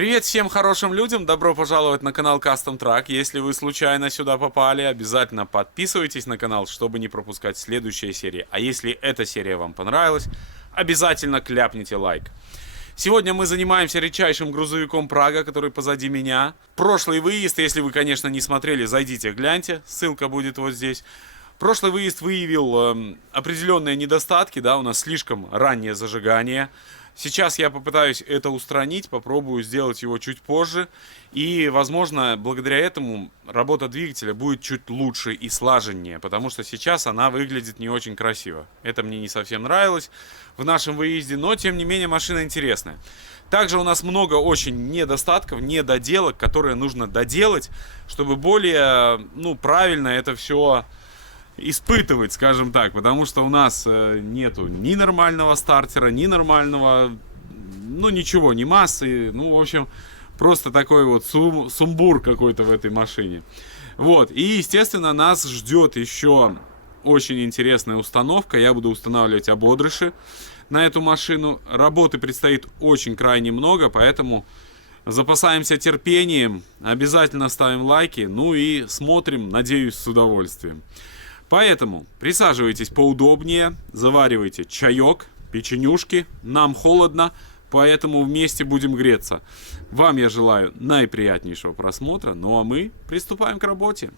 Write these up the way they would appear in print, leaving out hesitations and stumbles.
Привет всем хорошим людям, добро пожаловать на канал Custom Truck. Если вы случайно сюда попали, обязательно подписывайтесь на канал, чтобы не пропускать следующие серии. А если эта серия вам понравилась, обязательно кляпните лайк. Сегодня мы занимаемся редчайшим грузовиком Прага, который позади меня. Прошлый выезд, если вы, конечно, не смотрели, зайдите, гляньте, ссылка будет вот здесь. Прошлый выезд выявил определенные недостатки, да, у нас слишком раннее зажигание. Сейчас я попытаюсь это устранить, попробую сделать его чуть позже. И, возможно, благодаря этому работа двигателя будет чуть лучше и слаженнее, потому что сейчас она выглядит не очень красиво. Это мне не совсем нравилось в нашем выезде, но, тем не менее, машина интересная. Также у нас много очень недостатков, недоделок, которые нужно доделать, чтобы более, правильно это все испытывать, скажем так, потому что у нас нету ни нормального стартера, ни нормального, ничего, ни массы, в общем, просто такой вот сумбур какой-то в этой машине. Вот, и, естественно, нас ждет еще очень интересная установка. Я буду устанавливать ободрыши на эту машину. Работы предстоит очень крайне много, поэтому запасаемся терпением, обязательно ставим лайки, и смотрим, надеюсь, с удовольствием. Поэтому присаживайтесь поудобнее, заваривайте чаек, печенюшки. Нам холодно, поэтому вместе будем греться. Вам я желаю наиприятнейшего просмотра, а мы приступаем к работе.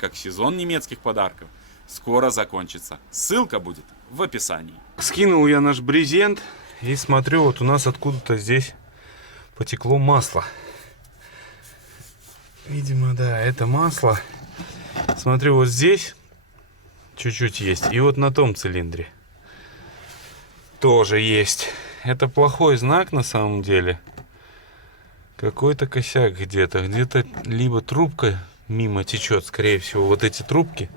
Как сезон немецких подарков скоро закончится. Ссылка будет в описании. Скинул я наш брезент. И смотрю, вот у нас откуда-то здесь потекло масло. Видимо, да, это масло. Смотрю, вот здесь чуть-чуть есть. И вот на том цилиндре тоже есть. Это плохой знак на самом деле. Какой-то косяк где-то. Где-то либо трубка мимо течет, скорее всего. Вот эти трубки,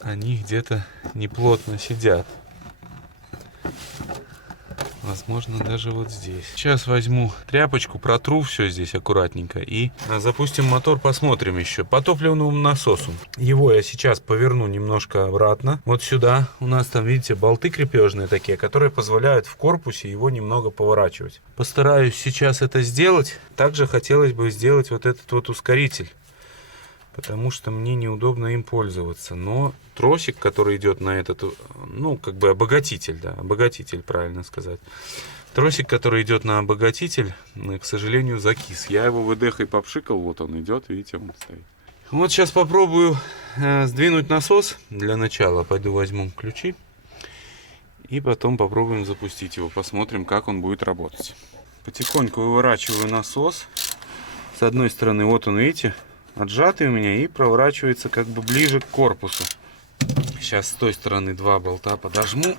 они где-то неплотно сидят. Возможно, даже вот здесь. Сейчас возьму тряпочку, протру все здесь аккуратненько и запустим мотор, посмотрим еще. По топливному насосу. Его я сейчас поверну немножко обратно. Вот сюда. У нас там, видите, болты крепежные такие, которые позволяют в корпусе его немного поворачивать. Постараюсь сейчас это сделать. Также хотелось бы сделать вот этот вот ускоритель, потому что мне неудобно им пользоваться. Но тросик, который идет на этот, обогатитель, да, обогатитель, правильно сказать. Тросик, который идет на обогатитель, к сожалению, закис. Я его ВДХой попшикал, вот он идет, видите, он стоит. Вот сейчас попробую сдвинуть насос для начала. Пойду возьму ключи и потом попробуем запустить его. Посмотрим, как он будет работать. Потихоньку выворачиваю насос. С одной стороны, вот он, видите, отжатый у меня и проворачивается как бы ближе к корпусу. Сейчас с той стороны два болта подожму.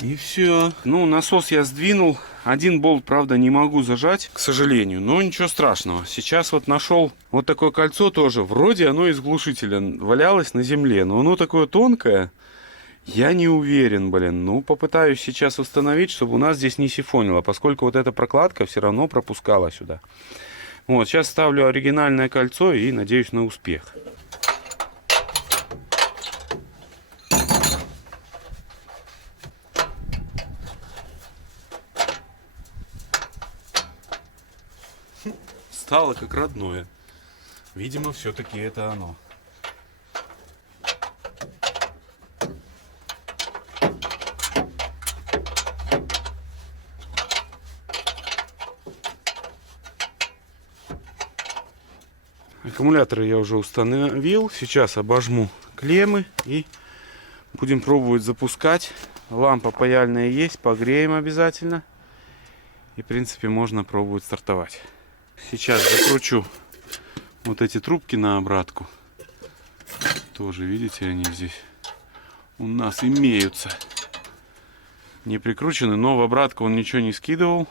И все. Насос я сдвинул. Один болт, правда, не могу зажать, к сожалению. Но ничего страшного. Сейчас вот нашел вот такое кольцо тоже. Вроде оно из глушителя валялось на земле. Но оно такое тонкое. Я не уверен, попытаюсь сейчас установить, чтобы у нас здесь не сифонило. Поскольку вот эта прокладка все равно пропускала сюда. Вот, сейчас ставлю оригинальное кольцо и надеюсь на успех. Стало как родное. Видимо, все-таки это оно. Аккумуляторы я уже установил. Сейчас обожму клеммы и будем пробовать запускать. Лампа паяльная есть, погреем обязательно. И, в принципе, можно пробовать стартовать. Сейчас закручу вот эти трубки на обратку. Тоже, видите, они здесь у нас имеются. Не прикручены, но в обратку он ничего не скидывал.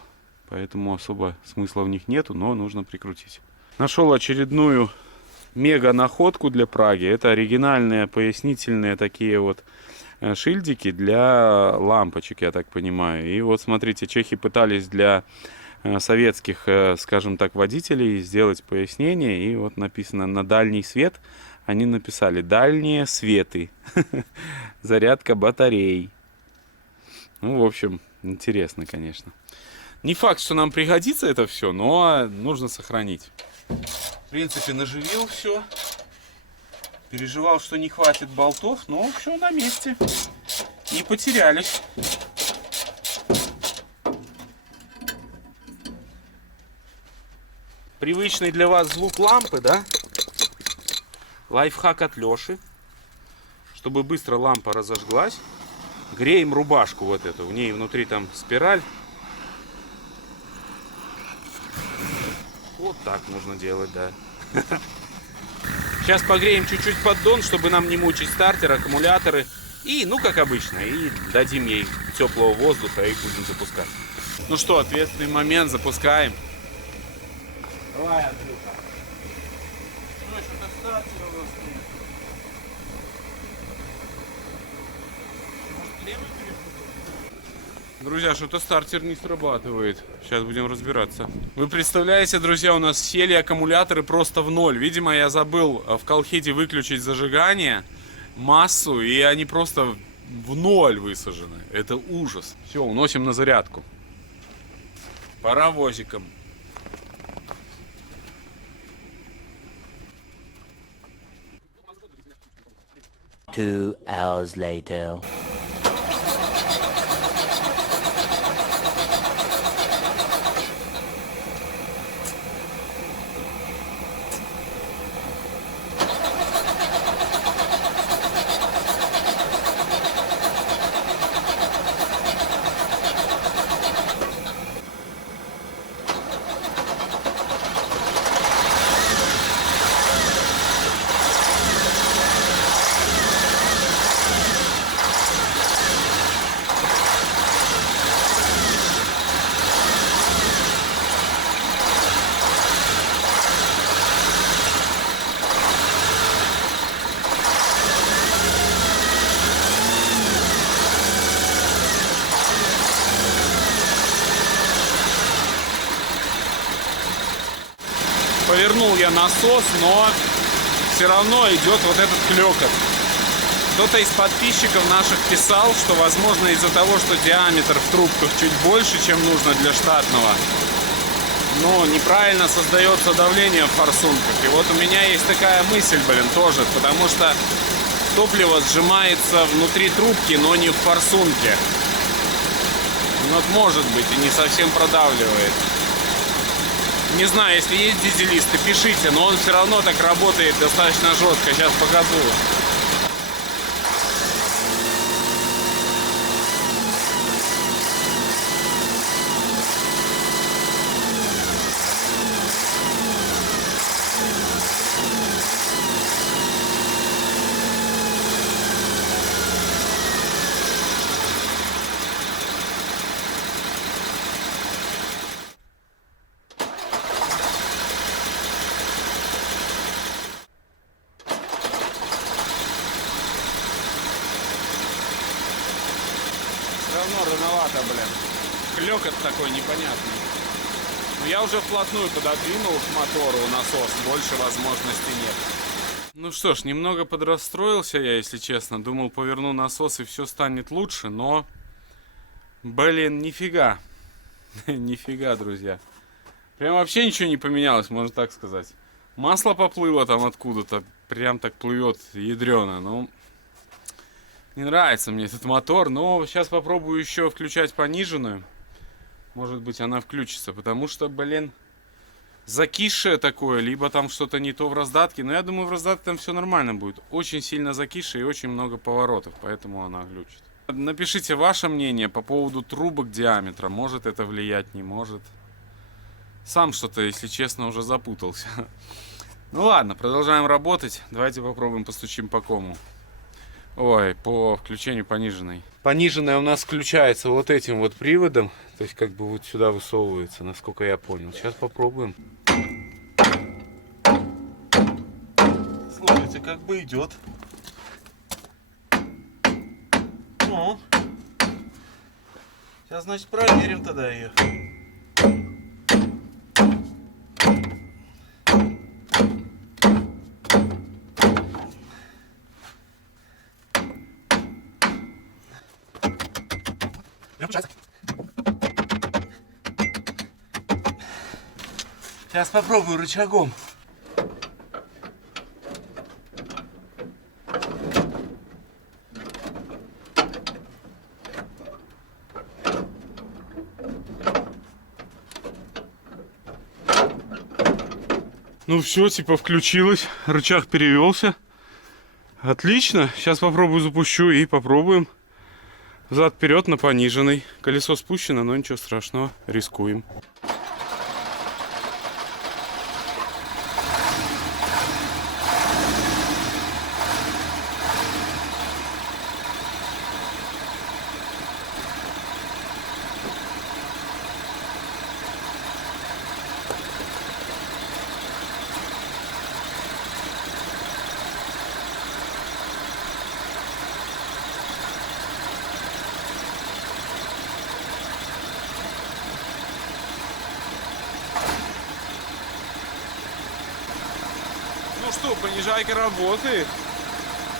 Поэтому особо смысла в них нету, но нужно прикрутить. Нашел очередную мега находку для Праги. Это оригинальные пояснительные такие вот шильдики для лампочек, я так понимаю. И вот смотрите, чехи пытались для советских, скажем так, водителей сделать пояснение. И вот написано на дальний свет. Они написали дальние светы. Зарядка батарей. Ну, в общем, интересно, конечно. Не факт, что нам пригодится это все, но нужно сохранить. В принципе, наживил все. Переживал, что не хватит болтов, но все на месте. Не потерялись. Привычный для вас звук лампы, да? Лайфхак от Леши. Чтобы быстро лампа разожглась, греем рубашку вот эту. В ней внутри там спираль. Вот так нужно делать, да. Сейчас погреем чуть-чуть поддон, чтобы нам не мучить стартер, аккумуляторы. И, ну, как обычно, и дадим ей теплого воздуха и будем запускать. Ну что, ответственный момент, запускаем. Давай, Андрюха. Ну, что-то стартера у нас нет. Может, левый перепутал? Друзья, что-то стартер не срабатывает. Сейчас будем разбираться. Вы представляете, друзья, у нас сели аккумуляторы просто в ноль. Видимо, я забыл в колхиде выключить зажигание, массу, и они просто в ноль высажены. Это ужас. Все, уносим на зарядку. Паровозиком. Two hours later. Повернул я насос, но все равно идет вот этот клёкот. Кто-то из подписчиков наших писал, что, возможно, из-за того, что диаметр в трубках чуть больше, чем нужно для штатного, но неправильно создается давление в форсунках. И вот у меня есть такая мысль, тоже, потому что топливо сжимается внутри трубки, но не в форсунке. Вот может быть и не совсем продавливает. Не знаю, если есть дизелисты, пишите, но он все равно так работает достаточно жестко. Сейчас покажу. Все равно рановато, блин. Клёкот такой непонятный. Но я уже вплотную пододвинул к мотору насос. Больше возможностей нет. Ну что ж, немного подрастроился я, если честно. Думал, поверну насос и все станет лучше, но... Блин, нифига. Нифига, друзья. Прям вообще ничего не поменялось, можно так сказать. Масло поплыло там откуда-то. Прям так плывет ядрено. Ну... Не нравится мне этот мотор, но сейчас попробую еще включать пониженную. Может быть, она включится, потому что, блин, закисшее такое, либо там что-то не то в раздатке. Но я думаю, в раздатке там все нормально будет. Очень сильно закисшее и очень много поворотов, поэтому она глючит. Напишите ваше мнение по поводу трубок диаметра. Может это влиять, не может. Сам что-то, если честно, уже запутался. Ну ладно, продолжаем работать. Давайте попробуем постучим по кому. Ой, по включению пониженной. Пониженная у нас включается вот этим вот приводом. То есть как бы вот сюда высовывается, насколько я понял. Сейчас попробуем. Слушайте, как бы идет. Ну, сейчас, значит, проверим тогда ее. Сейчас попробую рычагом. Ну все, типа включилось, рычаг перевелся. Отлично, сейчас попробую запущу и попробуем. Взад-вперед на пониженной. Колесо спущено, но ничего страшного, рискуем. Ну что, понижайка работает.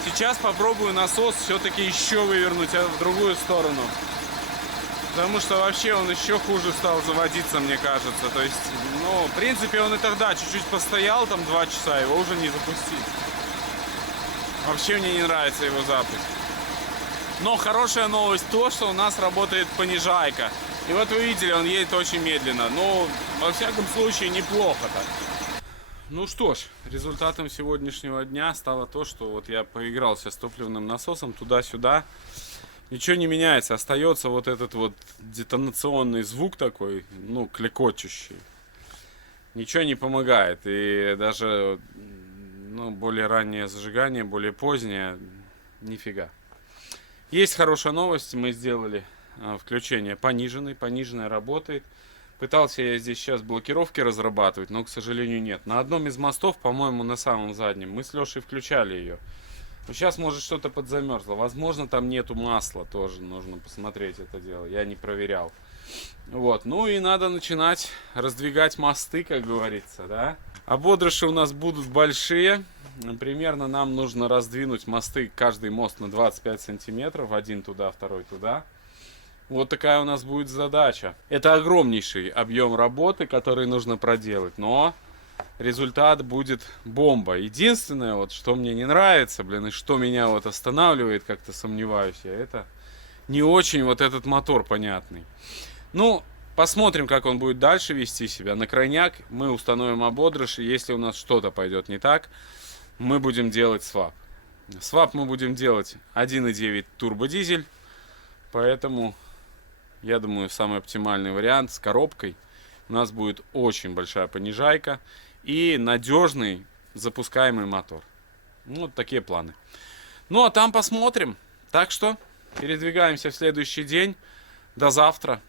Сейчас попробую насос все-таки еще вывернуть в другую сторону. Потому что вообще он еще хуже стал заводиться, мне кажется. То есть, ну, в принципе, он и тогда чуть-чуть постоял, там 2 часа, его уже не запустить. Вообще мне не нравится его запуск. Но хорошая новость то, что у нас работает понижайка. И вот вы видели, он едет очень медленно. Но, во всяком случае, неплохо так. Ну что ж, результатом сегодняшнего дня стало то, что вот я поигрался с топливным насосом туда-сюда. Ничего не меняется, остается вот этот вот детонационный звук такой, ну, клекочущий. Ничего не помогает. И даже, ну, более раннее зажигание, более позднее, нифига. Есть хорошая новость, мы сделали включение пониженной, пониженная работает. Пытался я здесь сейчас блокировки разрабатывать, но, к сожалению, нет. На одном из мостов, по-моему, на самом заднем, мы с Лешей включали ее. Но сейчас, может, что-то подзамерзло. Возможно, там нету масла тоже. Нужно посмотреть это дело. Я не проверял. Вот. Ну и надо начинать раздвигать мосты, как говорится, да? Ободрыши у нас будут большие. Примерно нам нужно раздвинуть мосты, каждый мост на 25 сантиметров. Один туда, второй туда. Вот такая у нас будет задача. Это огромнейший объем работы, который нужно проделать, но результат будет бомба. Единственное, вот, что мне не нравится, блин, и что меня вот останавливает, как-то сомневаюсь я, это не очень вот этот мотор понятный. Ну, посмотрим, как он будет дальше вести себя. На крайняк мы установим ободрыш, и если у нас что-то пойдет не так, мы будем делать свап. Свап мы будем делать 1.9 турбодизель, поэтому... Я думаю, самый оптимальный вариант с коробкой. У нас будет очень большая понижайка и надежный запускаемый мотор. Ну, вот такие планы. Ну, а там посмотрим. Так что передвигаемся в следующий день. До завтра.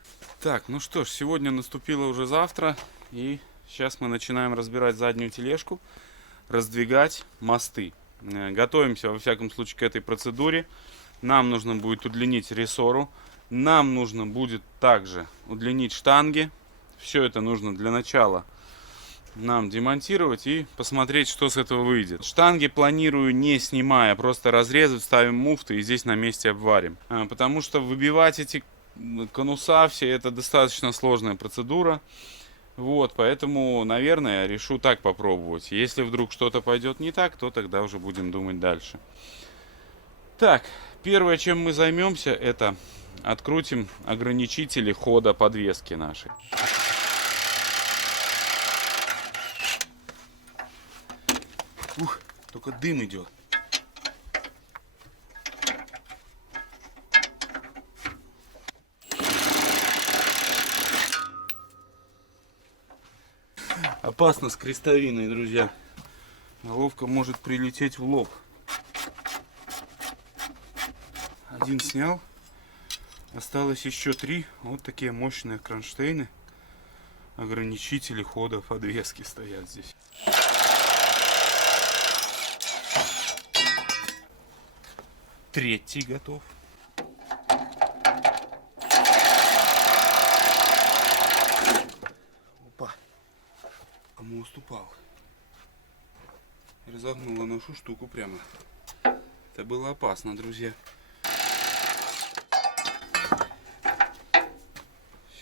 Так, ну что ж, сегодня наступило уже завтра. И сейчас мы начинаем разбирать заднюю тележку, раздвигать мосты. Готовимся, во всяком случае, к этой процедуре. Нам нужно будет удлинить рессору. Нам нужно будет также удлинить штанги. Все это нужно для начала нам демонтировать и посмотреть, что с этого выйдет. Штанги планирую не снимая, просто разрезать, ставим муфты и здесь на месте обварим. Потому что выбивать эти конуса все, это достаточно сложная процедура. Вот, поэтому, наверное, решу так попробовать. Если вдруг что-то пойдет не так, то тогда уже будем думать дальше. Так, первое, чем мы займемся, это... Открутим ограничители хода подвески нашей. Ух, только дым идет. Опасно с крестовиной, друзья. Головка может прилететь в лоб. Один снял. Осталось еще 3. Вот такие мощные кронштейны. Ограничители хода подвески стоят здесь. Третий готов. Опа. Кому уступал? Разогнула нашу штуку прямо. Это было опасно, друзья.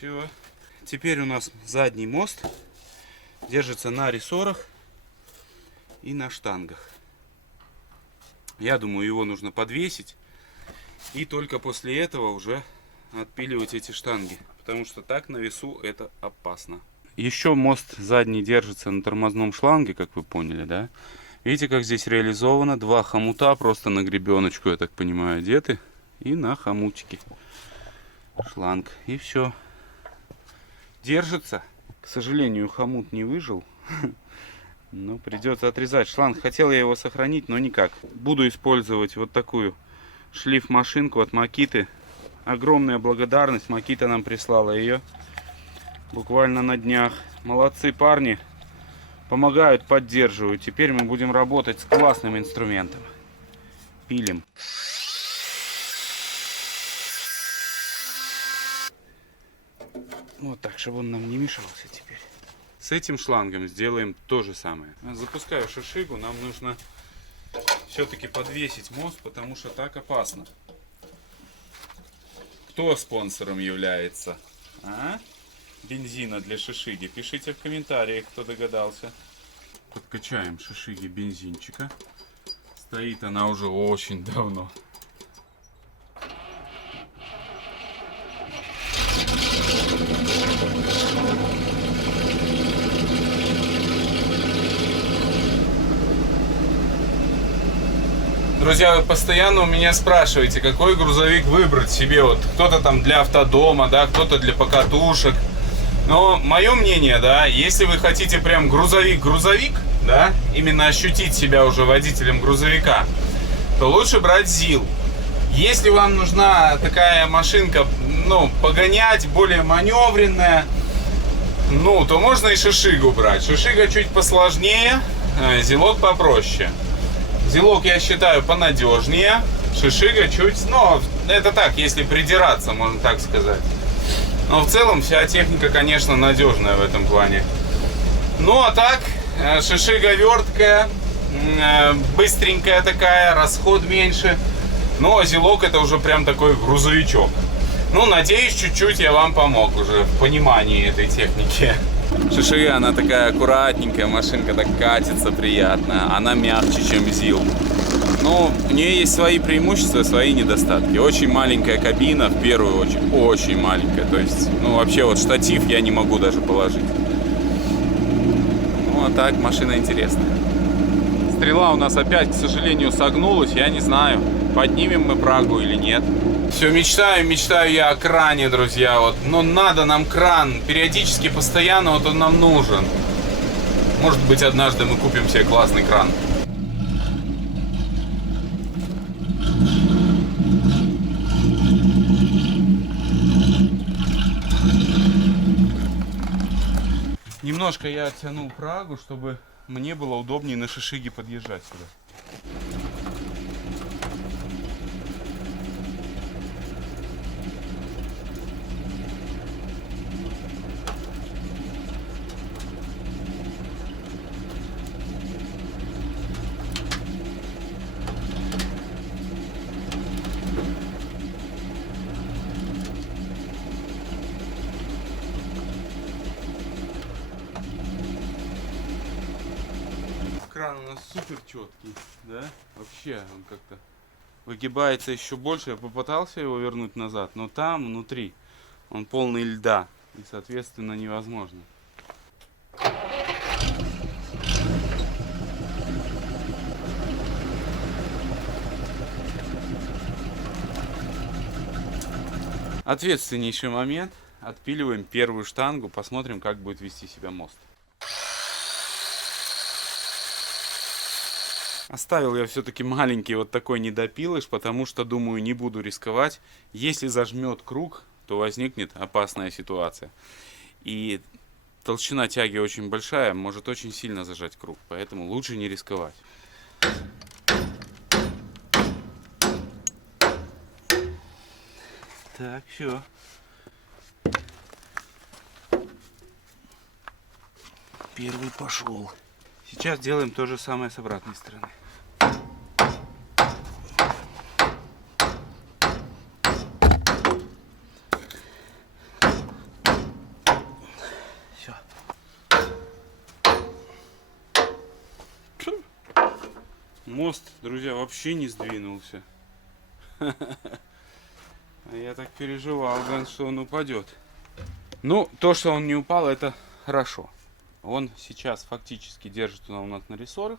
Все. Теперь у нас задний мост держится на рессорах и на штангах. Я думаю, его нужно подвесить и только после этого уже отпиливать эти штанги, потому что так на весу это опасно. Еще мост задний держится на тормозном шланге, как вы поняли, да? Видите, как здесь реализовано? Два хомута просто на гребеночку, я так понимаю, одеты. И на хомутике шланг. И все. Держится. К сожалению, хомут не выжил. Но придется отрезать шланг. Хотел я его сохранить, но никак. Буду использовать вот такую шлиф-машинку от Makita. Огромная благодарность. Makita нам прислала ее буквально на днях. Молодцы парни. Помогают, поддерживают. Теперь мы будем работать с классным инструментом. Пилим. Вот так, чтобы он нам не мешался теперь. С этим шлангом сделаем то же самое. Запускаю шишигу. Нам нужно все-таки подвесить мост, потому что так опасно. Кто спонсором является? Бензина для шишиги? Пишите в комментариях, кто догадался. Подкачаем шишиги бензинчика. Стоит она уже очень давно. Друзья, вы постоянно у меня спрашиваете, какой грузовик выбрать себе. Вот кто-то там для автодома, да, кто-то для покатушек. Но мое мнение, да, если вы хотите прям грузовик, да, именно ощутить себя уже водителем грузовика, то лучше брать ЗИЛ. Если вам нужна такая машинка, ну, погонять, более маневренная, ну, то можно и шишигу брать. Шишига чуть посложнее, ЗИЛок попроще. ЗИЛок, я считаю, понадежнее, шишига чуть, ну, это так, если придираться, можно так сказать. Но в целом вся техника, конечно, надежная в этом плане. Ну а так, шишига верткая, быстренькая такая, расход меньше. Ну а ЗИЛок это уже прям такой грузовичок. Ну, надеюсь, чуть-чуть я вам помог уже в понимании этой техники. Шишига, она такая аккуратненькая, машинка так катится приятно. Она мягче, чем ЗИЛ. Но у нее есть свои преимущества, свои недостатки. Очень маленькая кабина, в первую очередь, очень маленькая. То есть, ну вообще вот штатив я не могу даже положить. Ну а так, машина интересная. Стрела у нас опять, к сожалению, согнулась. Я не знаю, поднимем мы Прагу или нет. Все, мечтаю я о кране, друзья. Вот, но надо нам кран. Периодически, постоянно вот он нам нужен. Может быть, однажды мы купим себе классный кран. Немножко я оттянул Прагу, чтобы мне было удобнее на шишиге подъезжать сюда. Кран у нас супер четкий, да? Вообще он как-то выгибается еще больше. Я попытался его вернуть назад, но там внутри он полный льда и, соответственно, невозможно. Ответственнейший момент. Отпиливаем первую штангу, посмотрим, как будет вести себя мост. Оставил я все-таки маленький вот такой недопилыш, потому что, думаю, не буду рисковать. Если зажмет круг, то возникнет опасная ситуация. И толщина тяги очень большая, может очень сильно зажать круг, поэтому лучше не рисковать. Так, все. Первый пошел. Сейчас делаем то же самое с обратной стороны. Мост, друзья, вообще не сдвинулся. А я так переживал, Ган, что он упадет. Ну, то, что он не упал, это хорошо. Он сейчас фактически держит у нас на рессорах.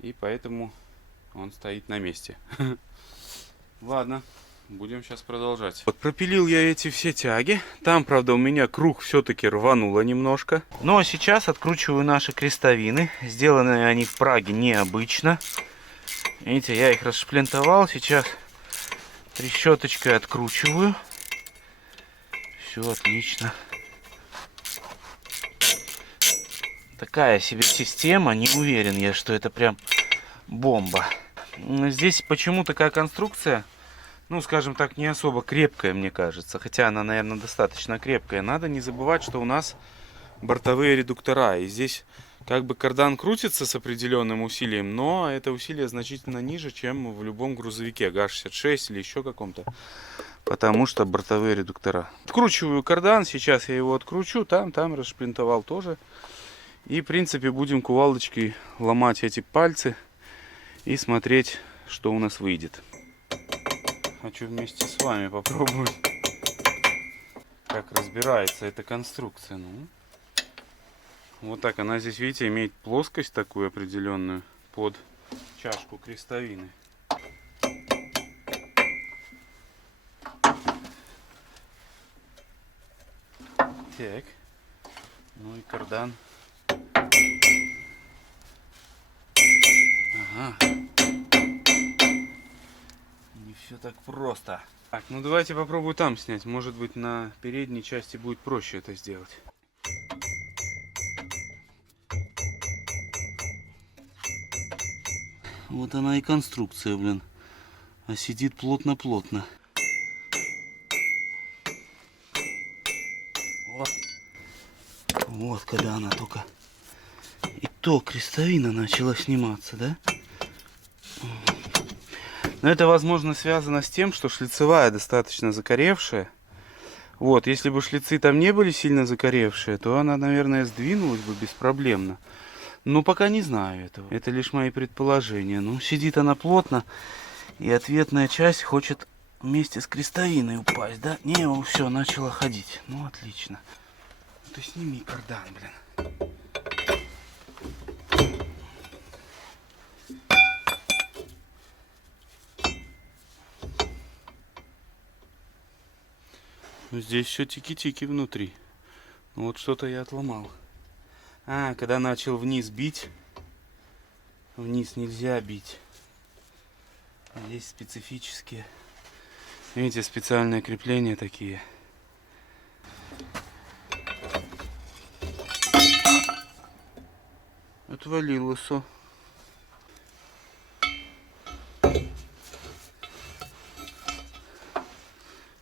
И поэтому он стоит на месте. Ладно, будем сейчас продолжать. Вот пропилил я эти все тяги. Там, правда, у меня круг все-таки рвануло немножко. Ну, а сейчас откручиваю наши крестовины. Сделаны они в Праге необычно. Видите, я их расшплинтовал. Сейчас трещоточкой откручиваю. Все отлично. Такая себе система. Не уверен я, что это прям бомба. Здесь почему такая конструкция, ну, скажем так, не особо крепкая, мне кажется. Хотя она, наверное, достаточно крепкая. Надо не забывать, что у нас бортовые редуктора. И здесь как бы кардан крутится с определенным усилием, но это усилие значительно ниже, чем в любом грузовике ГАЗ-66 или еще каком-то. Потому что бортовые редуктора. Откручиваю кардан. Сейчас я его откручу. Там расшплинтовал тоже. И, в принципе, будем кувалдочкой ломать эти пальцы и смотреть, что у нас выйдет. Хочу вместе с вами попробовать, как разбирается эта конструкция. Ну, вот так она здесь, видите, имеет плоскость такую определенную под чашку крестовины. Так, ну и кардан. Ага. Не все так просто. Так, ну давайте попробую там снять. Может быть, на передней части будет проще это сделать. Вот она и конструкция, блин. А сидит плотно-плотно. Вот когда она только... И то крестовина начала сниматься, да? Но это, возможно, связано с тем, что шлицевая достаточно закоревшая. Вот, если бы шлицы там не были сильно закоревшие, то она, наверное, сдвинулась бы беспроблемно. Но пока не знаю этого. Это лишь мои предположения. Ну, сидит она плотно, и ответная часть хочет вместе с крестовиной упасть, да? Не, все, начала ходить. Ну, отлично. Ты сними кардан, блин. Здесь все тики-тики внутри. Вот что-то я отломал. А, когда начал вниз бить. Вниз нельзя бить. Здесь специфические. Видите, специальные крепления такие. Отвалилось.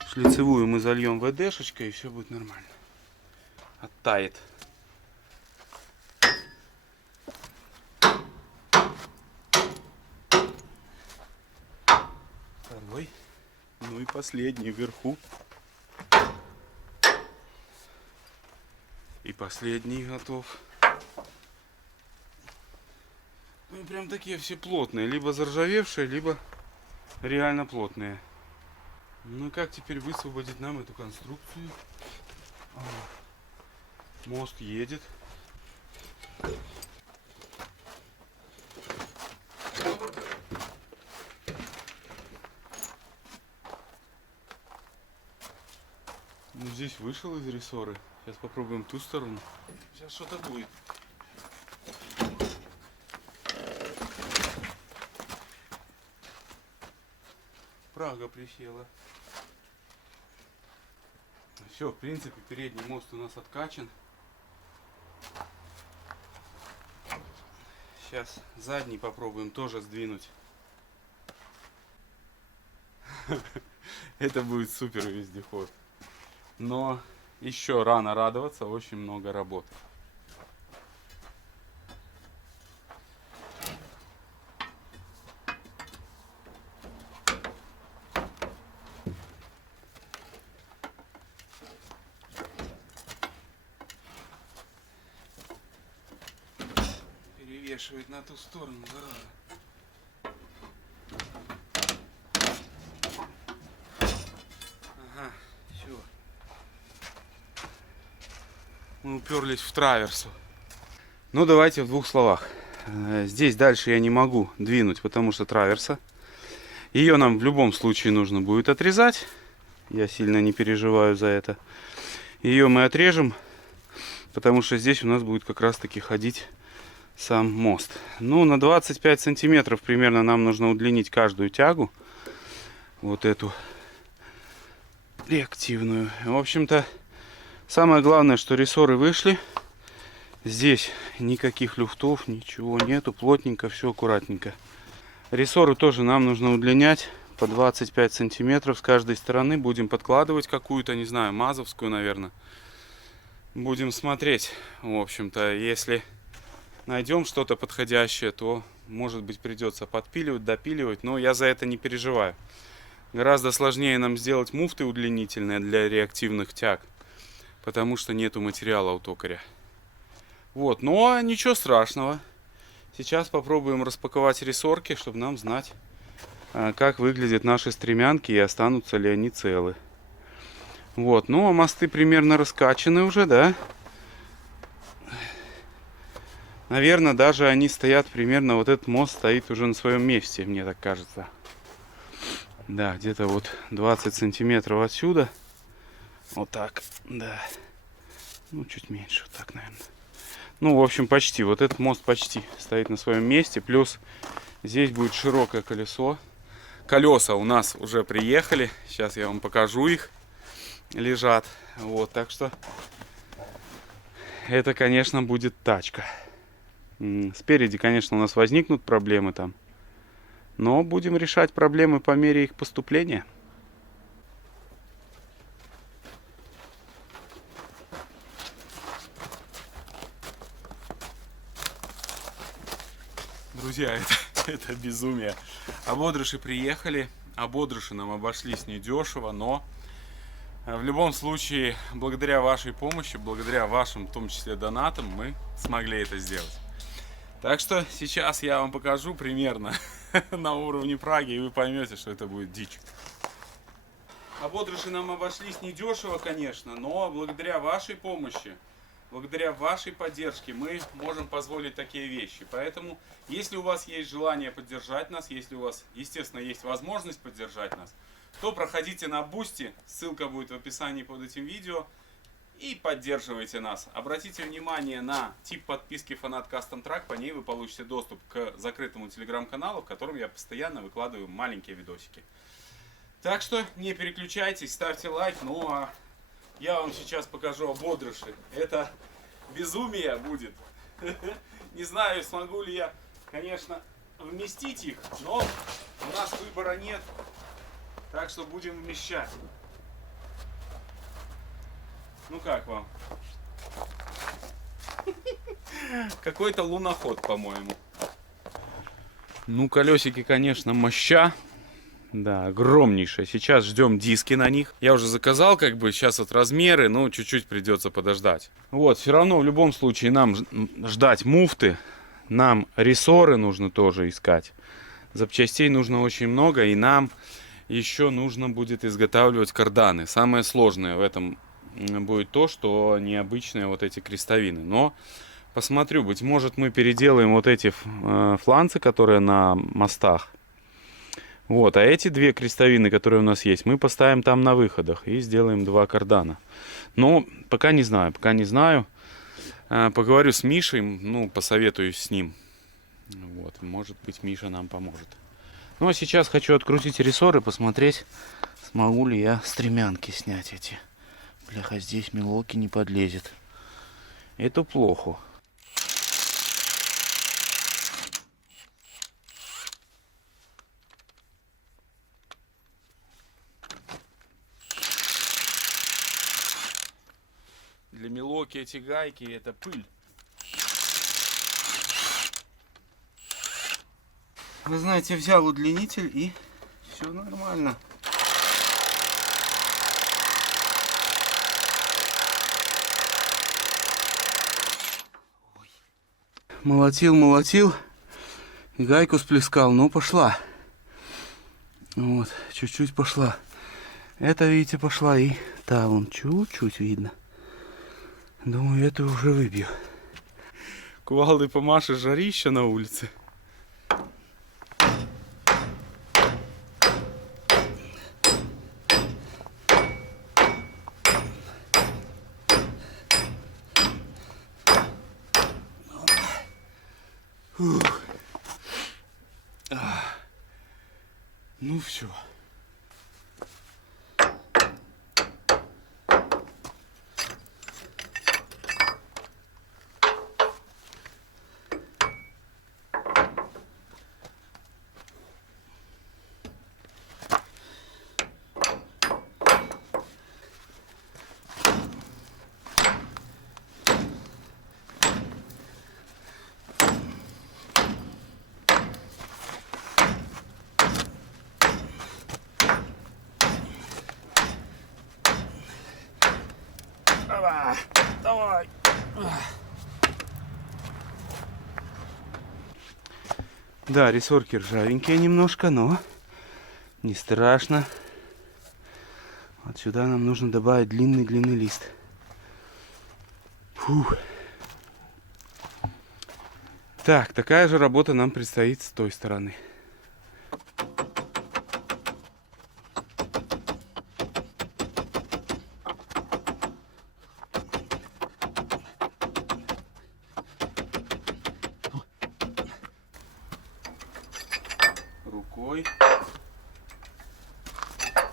Шлицевую мы зальем ВДшечкой, и все будет нормально. Оттает. Второй. Ну и последний вверху. И последний готов. Ну прям такие все плотные. Либо заржавевшие, либо реально плотные. Ну и как теперь высвободить нам эту конструкцию? Мост едет. Ну здесь вышел из рессоры. Сейчас попробуем ту сторону. Сейчас что-то будет. Прага присела. Все, в принципе, передний мост у нас откачан. Сейчас задний попробуем тоже сдвинуть. Это будет супер вездеход. Но еще рано радоваться, очень много работы. перевешивает на ту сторону, зараза. Ага, все. Мы уперлись в траверсу. Ну, давайте в двух словах. Здесь дальше я не могу двинуть, потому что траверса. Ее нам в любом случае нужно будет отрезать. Я сильно не переживаю за это. Ее мы отрежем, потому что здесь у нас будет как раз таки ходить сам мост. Ну, на 25 сантиметров примерно нам нужно удлинить каждую тягу. Вот эту реактивную. В общем-то, самое главное, что рессоры вышли. Здесь никаких люфтов, ничего нету. Плотненько, все аккуратненько. Рессоры тоже нам нужно удлинять по 25 сантиметров с каждой стороны. Будем подкладывать какую-то, не знаю, мазовскую, наверное. Будем смотреть. В общем-то, если найдем что-то подходящее, то, может быть, придется подпиливать, допиливать. Но я за это не переживаю. Гораздо сложнее нам сделать муфты удлинительные для реактивных тяг, потому что нету материала у токаря. Вот, но ничего страшного. Сейчас попробуем распаковать рессорки, чтобы нам знать, как выглядят наши стремянки и останутся ли они целы. Вот, ну а мосты примерно раскачаны уже, да? Наверное, даже они стоят примерно, вот этот мост стоит уже на своем месте, мне так кажется. Да, где-то вот 20 сантиметров отсюда. Вот так, да. Ну, чуть меньше, вот так, наверное. Ну, в общем, почти. Вот этот мост почти стоит на своем месте. Плюс здесь будет широкое колесо. Колеса у нас уже приехали. Сейчас я вам покажу их. Лежат. Вот, так что это, конечно, будет тачка. Спереди, конечно, у нас возникнут проблемы там. Но будем решать проблемы по мере их поступления. Друзья, это безумие. Ободрыши приехали. Ободрыши нам обошлись недешево, но в любом случае, благодаря вашей помощи, благодаря вашим, в том числе, донатам, мы смогли это сделать. Так что сейчас я вам покажу примерно на уровне Праги, и вы поймете, что это будет дичь. Ободрыши нам обошлись недешево, конечно, но благодаря вашей помощи, благодаря вашей поддержке мы можем позволить такие вещи. Поэтому, если у вас есть желание поддержать нас, если у вас, естественно, есть возможность поддержать нас, то проходите на Boosty, ссылка будет в описании под этим видео, и поддерживайте нас. Обратите внимание на тип подписки Фанат Custom Truck, по ней вы получите доступ к закрытому телеграм-каналу, в котором я постоянно выкладываю маленькие видосики. Так что не переключайтесь, ставьте лайк, ну а я вам сейчас покажу ободрыши. Это безумие будет. Не знаю, смогу ли я, конечно, вместить их, но у нас выбора нет. Так что будем вмещать. Ну как вам? Какой-то луноход, по-моему. Ну, колесики, конечно, моща. Да, огромнейшая. Сейчас ждем диски на них. Я уже заказал, как бы, сейчас вот размеры, но чуть-чуть придется подождать. Вот, все равно в любом случае нам ждать муфты. Нам рессоры нужно тоже искать. Запчастей нужно очень много, и нам еще нужно будет изготавливать карданы. Самое сложное в этом будет то, что необычные вот эти крестовины. Но посмотрю, быть может, мы переделаем вот эти фланцы, которые на мостах. Вот, а эти две крестовины, которые у нас есть, мы поставим там на выходах и сделаем два кардана. Но пока не знаю, Поговорю с Мишей, ну, посоветуюсь с ним. Вот, может быть, Миша нам поможет. Ну, а сейчас хочу открутить рессоры, посмотреть, смогу ли я стремянки снять эти. Бляха, здесь мелоки не подлезет. Это плохо. Для мелоки эти гайки это пыль. Вы знаете, взял удлинитель и все нормально. молотил, и гайку сплескал, но пошла. Вот, чуть-чуть пошла. Это, видите, пошла и та вон чуть-чуть видно. Думаю, эту уже выбью. Кувалдой помашешь, жарища на улице. Ну все. Давай. Да, рессорки ржавенькие немножко, но не страшно. Вот сюда нам нужно добавить длинный лист. Фух. Так, такая же работа нам предстоит с той стороны.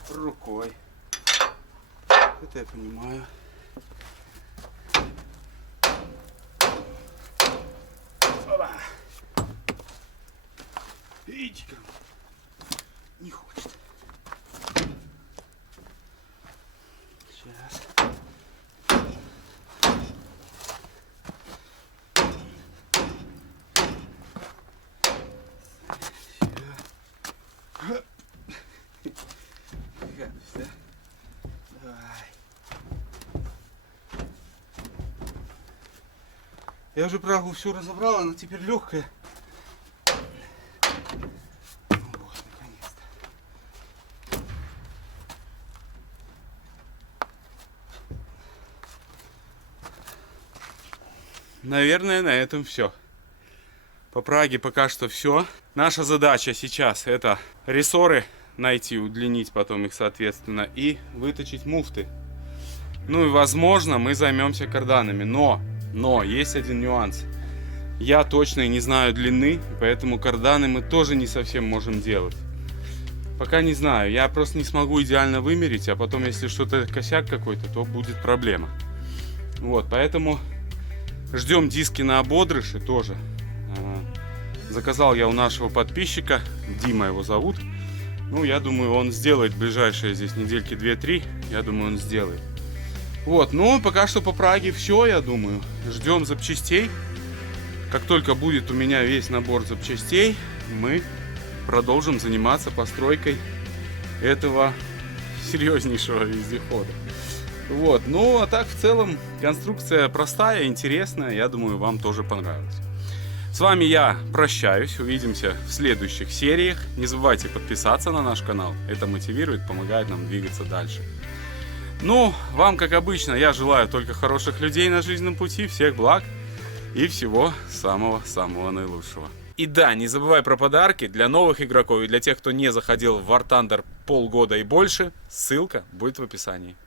Рукой. Это я понимаю. Опа. Видите-ка. Не хочет. Сейчас. Я уже прагу все разобрал, она теперь легкая. Вот, наконец-то. Наверное, на этом все. По праге пока что все. Наша задача сейчас это рессоры найти, удлинить потом их соответственно и выточить муфты. Ну и возможно мы займемся карданами, но есть один нюанс. Я точно не знаю длины, поэтому карданы мы тоже не совсем можем делать. Пока не знаю, я просто не смогу идеально вымерить, а потом, если что-то косяк какой-то, то будет проблема. Вот, поэтому ждем диски на ободрыши тоже. Заказал я у нашего подписчика, Дима его зовут. Ну, я думаю, он сделает в ближайшие здесь недельки 2-3, я думаю, он сделает. Вот, ну пока что по праге все, я думаю. Ждем запчастей. Как только будет у меня весь набор запчастей, мы продолжим заниматься постройкой этого серьезнейшего вездехода. Вот, ну а так в целом конструкция простая, интересная, я думаю, вам тоже понравилась. С вами я прощаюсь, увидимся в следующих сериях. Не забывайте подписаться на наш канал, это мотивирует, помогает нам двигаться дальше. Ну, вам, как обычно, я желаю только хороших людей на жизненном пути, всех благ и всего самого-самого наилучшего. И да, не забывай про подарки для новых игроков и для тех, кто не заходил в War Thunder полгода и больше, ссылка будет в описании.